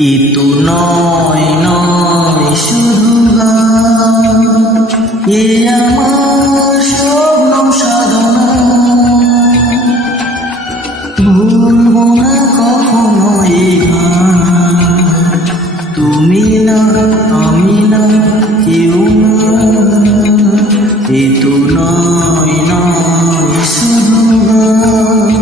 ইতু নয় নয় শুধু গান, এ আমার স্বপ্ন সাধনা। ভুলব না কখনো এই গান, তুমি না